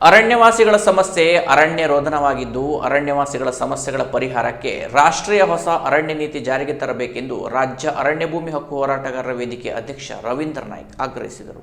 ಅರಣ್ಯವಾಸಿಗಳ ಸಮಸ್ಯೆ ಅರಣ್ಯ ರೋಧನವಾಗಿದ್ದು ಅರಣ್ಯವಾಸಿಗಳ ಸಮಸ್ಯೆಗಳ ಪರಿಹಾರಕ್ಕೆ ರಾಷ್ಟ್ರೀಯ ಹೊಸ ಅರಣ್ಯ ನೀತಿ ಜಾರಿಗೆ ತರಬೇಕೆಂದು ರಾಜ್ಯ ಅರಣ್ಯ ಭೂಮಿ ಹಕ್ಕು ಹೋರಾಟಗಾರರ ವೇದಿಕೆ ಅಧ್ಯಕ್ಷ ರವೀಂದ್ರ ನಾಯ್ಕ್ ಆಗ್ರಹಿಸಿದರು.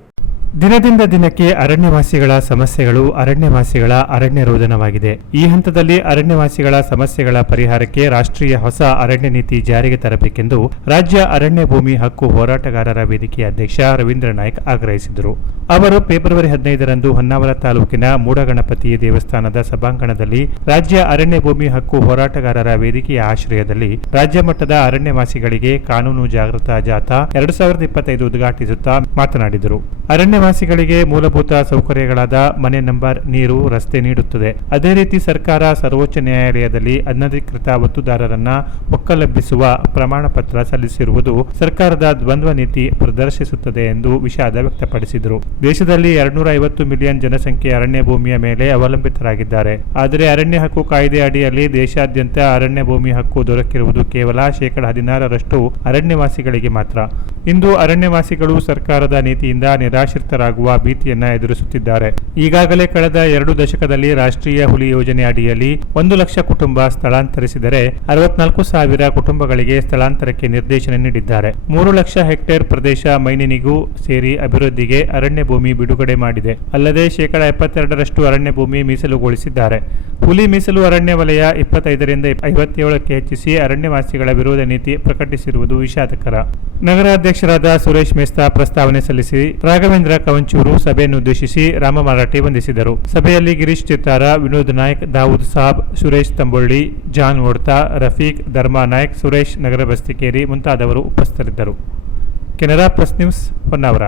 ದಿನದಿಂದ ದಿನಕ್ಕೆ ಅರಣ್ಯವಾಸಿಗಳ ಸಮಸ್ಯೆಗಳು ಅರಣ್ಯವಾಸಿಗಳ ಅರಣ್ಯ ರೋದನವಾಗಿದೆ ಈ ಹಂತದಲ್ಲಿ ಅರಣ್ಯವಾಸಿಗಳ ಸಮಸ್ಯೆಗಳ ಪರಿಹಾರಕ್ಕೆ ರಾಷ್ಟ್ರೀಯ ಹೊಸ ಅರಣ್ಯ ನೀತಿ ಜಾರಿಗೆ ತರಬೇಕೆಂದು ರಾಜ್ಯ ಅರಣ್ಯ ಭೂಮಿ ಹಕ್ಕು ಹೋರಾಟಗಾರರ ವೇದಿಕೆಯ ಅಧ್ಯಕ್ಷ ರವೀಂದ್ರ ನಾಯ್ಕ್ ಆಗ್ರಹಿಸಿದರು. ಅವರು ಫೆಬ್ರವರಿ ಹದಿನೈದರಂದು ಹೊನ್ನಾವರ ತಾಲೂಕಿನ ಮೂಡಗಣಪತಿ ದೇವಸ್ಥಾನದ ಸಭಾಂಗಣದಲ್ಲಿ ರಾಜ್ಯ ಅರಣ್ಯ ಭೂಮಿ ಹಕ್ಕು ಹೋರಾಟಗಾರರ ವೇದಿಕೆಯ ಆಶ್ರಯದಲ್ಲಿ ರಾಜ್ಯ ಮಟ್ಟದ ಅರಣ್ಯವಾಸಿಗಳಿಗೆ ಕಾನೂನು ಜಾಗೃತ ಜಾಥಾ ಎರಡು ಸಾವಿರದ ಇಪ್ಪತ್ತೈದು ಉದ್ಘಾಟಿಸುತ್ತಾ ಮಾತನಾಡಿದರು. ಅರಣ್ಯವಾಸಿಗಳಿಗೆ ಮೂಲಭೂತ ಸೌಕರ್ಯಗಳಾದ ಮನೆ ನಂಬರ್ ನೀರು ರಸ್ತೆ ನೀಡುತ್ತದೆ. ಅದೇ ರೀತಿ ಸರ್ಕಾರ ಸರ್ವೋಚ್ಚ ನ್ಯಾಯಾಲಯದಲ್ಲಿ ಅನಧಿಕೃತ ಒತ್ತುದಾರರನ್ನ ಒಕ್ಕಲೆಬ್ಬಿಸುವ ಪ್ರಮಾಣ ಪತ್ರ ಸಲ್ಲಿಸಿರುವುದು ಸರ್ಕಾರದ ದ್ವಂದ್ವ ನೀತಿ ಪ್ರದರ್ಶಿಸುತ್ತದೆ ಎಂದು ವಿಷಾದ ವ್ಯಕ್ತಪಡಿಸಿದರು. ದೇಶದಲ್ಲಿ ಎರಡ್ನೂರ ಐವತ್ತು ಮಿಲಿಯನ್ ಜನಸಂಖ್ಯೆ ಅರಣ್ಯ ಭೂಮಿಯ ಮೇಲೆ ಅವಲಂಬಿತರಾಗಿದ್ದಾರೆ. ಆದರೆ ಅರಣ್ಯ ಹಕ್ಕು ಕಾಯ್ದೆ ಅಡಿಯಲ್ಲಿ ದೇಶಾದ್ಯಂತ ಅರಣ್ಯ ಭೂಮಿ ಹಕ್ಕು ದೊರಕಿರುವುದು ಕೇವಲ ಶೇಕಡ ಹದಿನಾರರಷ್ಟು ಅರಣ್ಯವಾಸಿಗಳಿಗೆ ಮಾತ್ರ. ಇಂದು ಅರಣ್ಯವಾಸಿಗಳು ಸರ್ಕಾರದ ನೀತಿಯಿಂದ ನಿರಾಶ್ರಿತರಾಗುವ ಭೀತಿಯನ್ನ ಎದುರಿಸುತ್ತಿದ್ದಾರೆ. ಈಗಾಗಲೇ ಕಳೆದ ಎರಡು ದಶಕದಲ್ಲಿ ರಾಷ್ಟ್ರೀಯ ಹುಲಿ ಯೋಜನೆ ಅಡಿಯಲ್ಲಿ ಒಂದು ಲಕ್ಷ ಕುಟುಂಬ ಸ್ಥಳಾಂತರಿಸಿದರೆ ಅರವತ್ನಾಲ್ಕು ಸಾವಿರ ಕುಟುಂಬಗಳಿಗೆ ಸ್ಥಳಾಂತರಕ್ಕೆ ನಿರ್ದೇಶನ ನೀಡಿದ್ದಾರೆ. ಮೂರು ಲಕ್ಷ ಹೆಕ್ಟೇರ್ ಪ್ರದೇಶ ಮೈನಿನಿಗೂ ಸೇರಿ ಅಭಿವೃದ್ಧಿಗೆ ಅರಣ್ಯ ಭೂಮಿ ಬಿಡುಗಡೆ ಮಾಡಿದೆ. ಅಲ್ಲದೆ ಶೇಕಡ ಎಪ್ಪತ್ತೆರಡರಷ್ಟು ಅರಣ್ಯ ಭೂಮಿ ಮೀಸಲುಗೊಳಿಸಿದ್ದಾರೆ. ಹುಲಿ ಮೀಸಲು ಅರಣ್ಯ ವಲಯ ಇಪ್ಪತ್ತೈದರಿಂದ ಐವತ್ತೇಳಕ್ಕೆ ಹೆಚ್ಚಿಸಿ ಅರಣ್ಯವಾಸಿಗಳ ವಿರೋಧ ನೀತಿ ಪ್ರಕಟಿಸಿರುವುದು ವಿಷಾದಕರ. ನಗರಾಧ್ಯಕ್ಷರಾದ ಸುರೇಶ್ ಮೆಸ್ತಾ ಪ್ರಸ್ತಾವನೆ ಸಲ್ಲಿಸಿ ರಾಘವೇಂದ್ರ ಕವಂಚೂರು ಸಭೆಯನ್ನು ಉದ್ದೇಶಿಸಿ ರಾಮ ಮರಾಠೆ ವಂದಿಸಿದರು. ಸಭೆಯಲ್ಲಿ ಗಿರೀಶ್ ಚಿತ್ತಾರ, ವಿನೋದ್ ನಾಯ್ಕ್, ದಾವೂದ್ ಸಾಬ್, ಸುರೇಶ್ ತಂಬೊಳ್ಳಿ, ಜಾನ್ ಓಡ್ತಾ, ರಫೀಕ್, ಧರ್ಮಾ ನಾಯ್ಕ್, ಸುರೇಶ್ ನಗರ ಬಸ್ತಿಕೇರಿ ಮುಂತಾದವರು ಉಪಸ್ಥಿತರಿದ್ದರು. Canara press news Honnavar.